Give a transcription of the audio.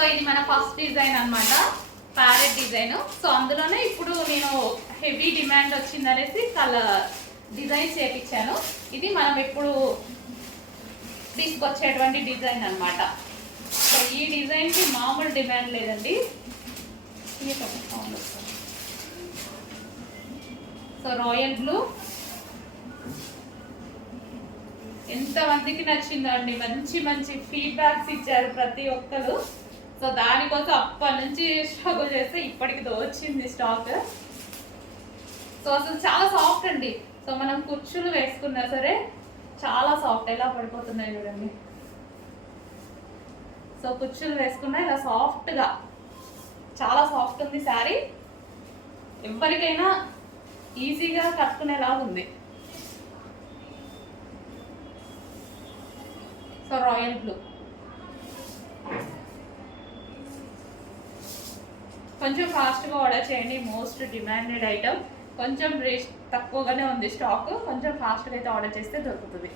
సో ఇది మన first design అన్నమాట, ప్యారెట్ డిజైన్. సో అందులోనే ఇప్పుడు నేను హెవీ డిమాండ్ వచ్చిందనేసి కలర్ డిజైన్ చేపించాను. ఇది మనం ఇప్పుడు తీసుకొచ్చేటువంటి డిజైన్ అన్నమాట. సో ఈ డిజైన్కి మామూలు డిమాండ్ లేదండి. సో రాయల్ బ్లూ ఎంతమందికి నచ్చిందండి, మంచి మంచి ఫీడ్బ్యాక్స్ ఇచ్చారు ప్రతి ఒక్కరు. సో దానికోసం అప్పటి నుంచి స్ట్రగుల్ చేస్తే ఇప్పటికి వచ్చింది స్టాక్. సో అసలు చాలా సాఫ్ట్ అండి. సో మనం కుర్చీలు వేసుకున్నా సరే చాలా సాఫ్ట్, ఎలా పడిపోతున్నాయి చూడండి. సో కుర్చీలు వేసుకున్నా ఇలా సాఫ్ట్గా చాలా సాఫ్ట్ ఉంది శారీ. ఎవరికైనా ఈజీగా కట్టుకునేలాగా ఉంది. సో రాయల్ బ్లూ కొంచెం ఫాస్ట్గా ఆర్డర్ చేయండి, మోస్ట్ డిమాండెడ్ ఐటమ్. కొంచెం రేట్ తక్కువగానే ఉంది స్టాక్, కొంచెం ఫాస్ట్గా అయితే ఆర్డర్ చేస్తే దొరుకుతుంది.